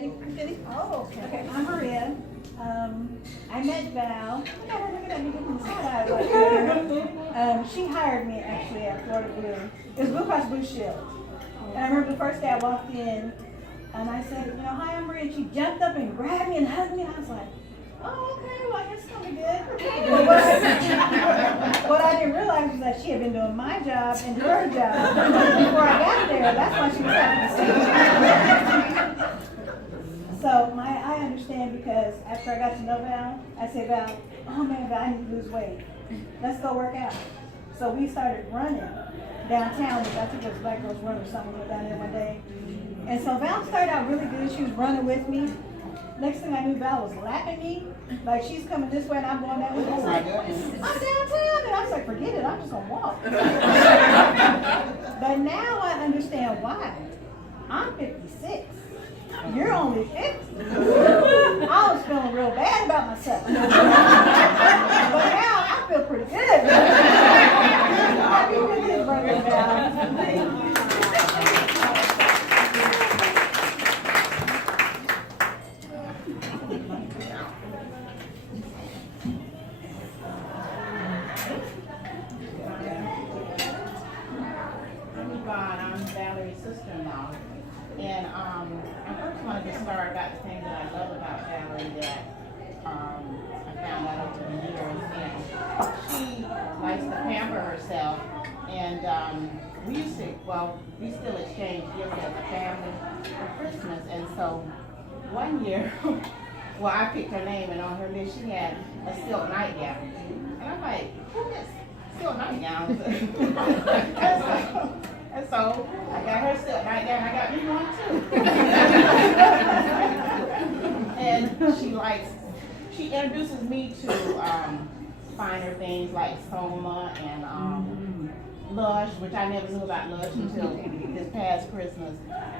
Oh, okay. I'm Maria. I met Val. Look at that, you getting side eye. She hired me actually at Florida Blue. It was Blue Cross Blue Shield. And I remember the first day I walked in, and I said, hi, I'm Maria. And she jumped up and grabbed me and hugged me, and I was like, oh, okay, well, I guess it's gonna be good. What I didn't realize was that she had been doing my job and her job before I got there. That's why she was having to see me. So I understand, because after I got to know Val, I said, Val, oh man, Val, I need to lose weight. Let's go work out. So we started running downtown. I think it was Black Girls Run or something. We were down there one day. And so Val started out really good. She was running with me. Next thing I knew, Val was lapping me. Like she's coming this way and I'm going that way. I was like, I'm downtown. And I was like, forget it. I'm just going to walk. But now I understand why. I'm 56. You're only 50. I was feeling real bad about myself. But now I feel pretty good. Happy 50th birthday, Val. I'm Valerie's sister-in-law. And I first wanted to start about the thing that I love about Valerie that I found out over the years. And she likes to pamper herself. And we still exchange gifts as a family for Christmas. And so one year, I picked her name, and on her list she had a silk nightgown. And I'm like, who gets silk nightgowns? And so I got her silk nightgown. I got me one too. And she introduces me to finer things like Soma and Lush, which I never knew about Lush until this past Christmas.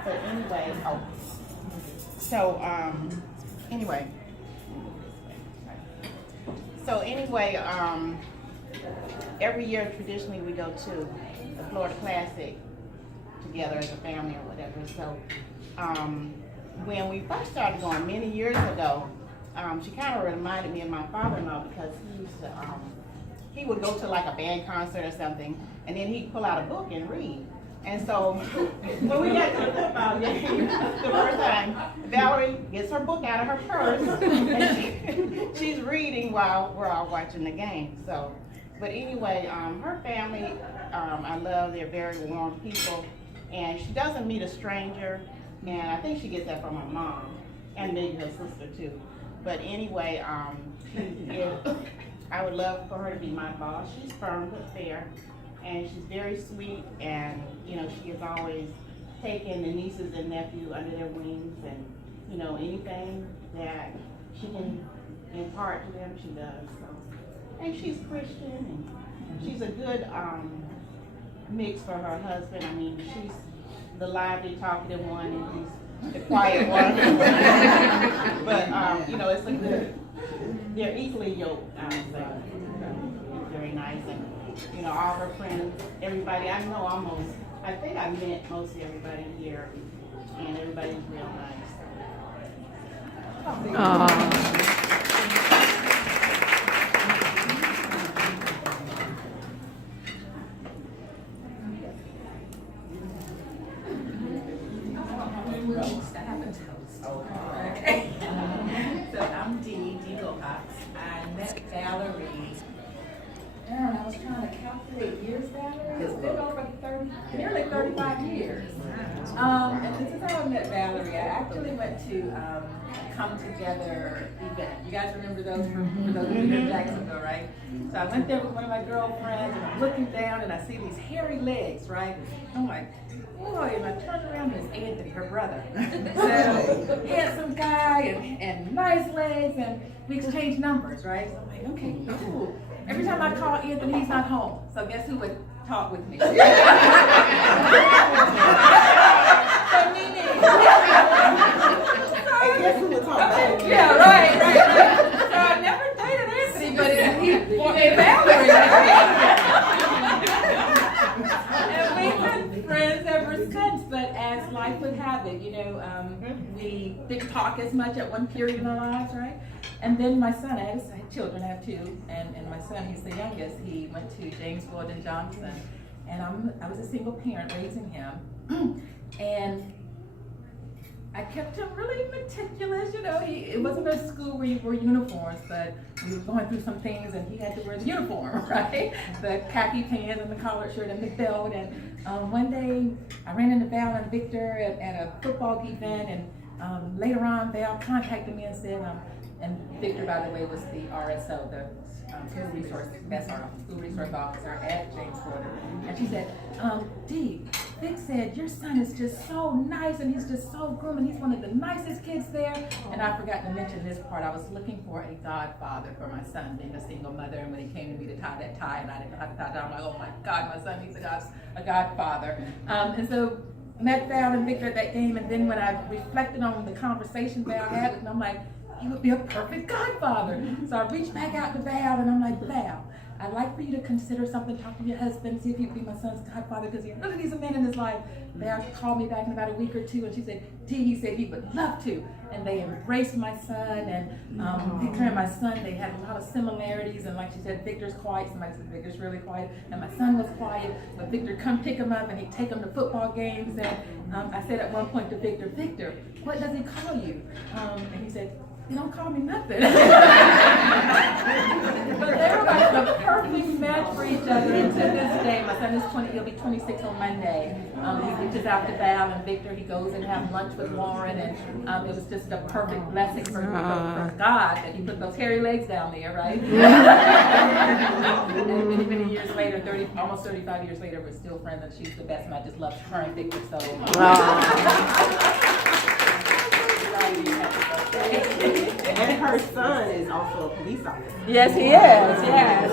But anyway, every year traditionally we go to the Florida Classic together as a family or whatever. So when we first started going many years ago, she kind of reminded me of my father-in-law, because he would go to like a band concert or something, and then he'd pull out a book and read. And so when we got to the football game the first time, Valerie gets her book out of her purse and she's reading while we're all watching the game. So, but anyway, her family, I love. They're very warm people, and she doesn't meet a stranger, and I think she gets that from her mom and maybe her sister too. But anyway, I would love for her to be my boss. She's firm but fair, and she's very sweet, and she is always taking the nieces and nephews under their wings, and anything that she can impart to them, she does. So, and she's Christian, and she's a good mix for her husband. I mean, she's the lively, talkative one, and he's the quiet one. But it's a good. They're equally yoked. So it's very nice, and all her friends, everybody I know I think I met most everybody here, and everybody's real nice. So I'm Dee Wilcox. I met Valerie. I was trying to calculate years, Valerie. It's been over nearly 35 years. And this is how I met Valerie. I actually went to Come Together event. You guys remember those for those of you in Jacksonville, right? So I went there with one of my girlfriends, and I'm looking down, and I see these hairy legs, right? I'm like, boy, and I turned around, and it's Anthony, her brother. So handsome guy and nice legs, and we exchanged numbers, right? So I'm like, okay, cool. Every time I call Anthony, he's not home. So guess who would talk with me? So Nene. Guess who would talk back? Yeah, right. So I never dated Anthony, but he Valerie, right? And we've been friends ever since. But as life would have it, we picked talk as much at one period in our lives, right? And then my son, I had children, I have two, and my son, he's the youngest, he went to James Gordon Johnson, and I was a single parent raising him, and I kept him really meticulous, you know. It wasn't a school where you wore uniforms, but we were going through some things and he had to wear the uniform, right? The khaki pants and the collared shirt and the belt. And one day I ran into Val and Victor at a football event, and later on Val contacted me and said, and Victor, by the way, was the RSO, the school resource officer at James Gordon. And she said, Dee, Vic said your son is just so nice and he's just so groomed and he's one of the nicest kids there. And I forgot to mention this part. I was looking for a godfather for my son, being a single mother. And when he came to me to tie that tie, and I didn't know how to tie it, I'm like, oh my God, my son needs a godfather. And so met Val and Victor at that game. And then when I reflected on the conversation Val had with him, I'm like, he would be a perfect godfather. So I reached back out to Val and I'm like, Val, I'd like for you to consider something, talk to your husband, see if he could be my son's godfather, because he really needs a man in his life. Val called me back in about a week or two and she said, Dee, he said he would love to. And they embraced my son, and Victor and my son, they had a lot of similarities, and like she said, Victor's quiet, somebody said Victor's really quiet, and my son was quiet, but Victor come pick him up and he'd take him to football games, and I said at one point to Victor, Victor, what does he call you? And he said, you don't call me nothing. But they were like the perfect match for each other. And to this day, my son is 20, he'll be 26 on Monday. He reaches out to Val and Victor. He goes and have lunch with Lauren. And it was just a perfect blessing for God that he put those hairy legs down there, right? And many, many years later, almost 35 years later, we're still friends, and she's the best, and I just love her and Victor so much. And her son is also a police officer. Yes, he is. Yes.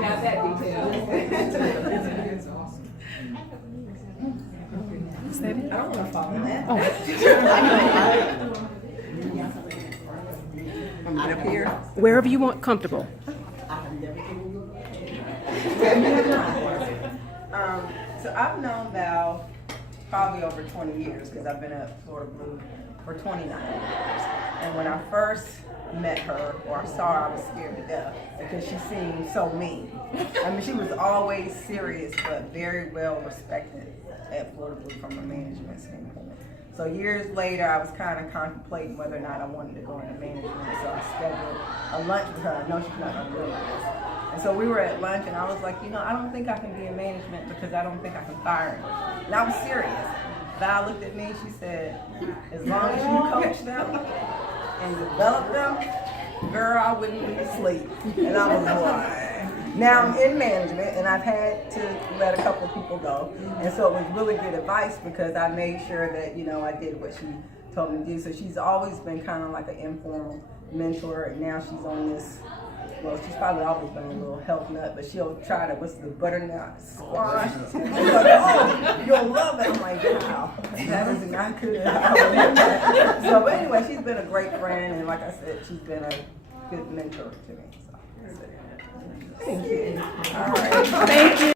Got that detail. That's awesome. I don't want to follow that. I'm up here. Wherever you want, comfortable. So I've known Val probably over 20 years, because I've been at Florida Blue for 29 years. And when I first met her, or I saw her, I was scared to death because she seemed so mean. I mean, she was always serious, but very well respected at Florida Blue from a management standpoint. So years later, I was kind of contemplating whether or not I wanted to go into management, so I scheduled a lunch with her. I know she's not going to do this. And so we were at lunch, and I was like, I don't think I can be in management because I don't think I can fire him. And I was serious. Val looked at me, she said, as long as you coach them and develop them, girl, I wouldn't be asleep. And I was like, now I'm in management, and I've had to let a couple of people go. And so it was really good advice, because I made sure that, I did what she told me to do. So she's always been kind of like an informal mentor, and now she's on this. Well, she's probably always been a little health nut, but she'll try to, what's the butternut squash? She's like, oh, you'll love it. I'm like, wow, that is not good. So, but anyway, she's been a great friend, and like I said, she's been a good mentor to me. So, that's it. Thank you. All right. Thank you.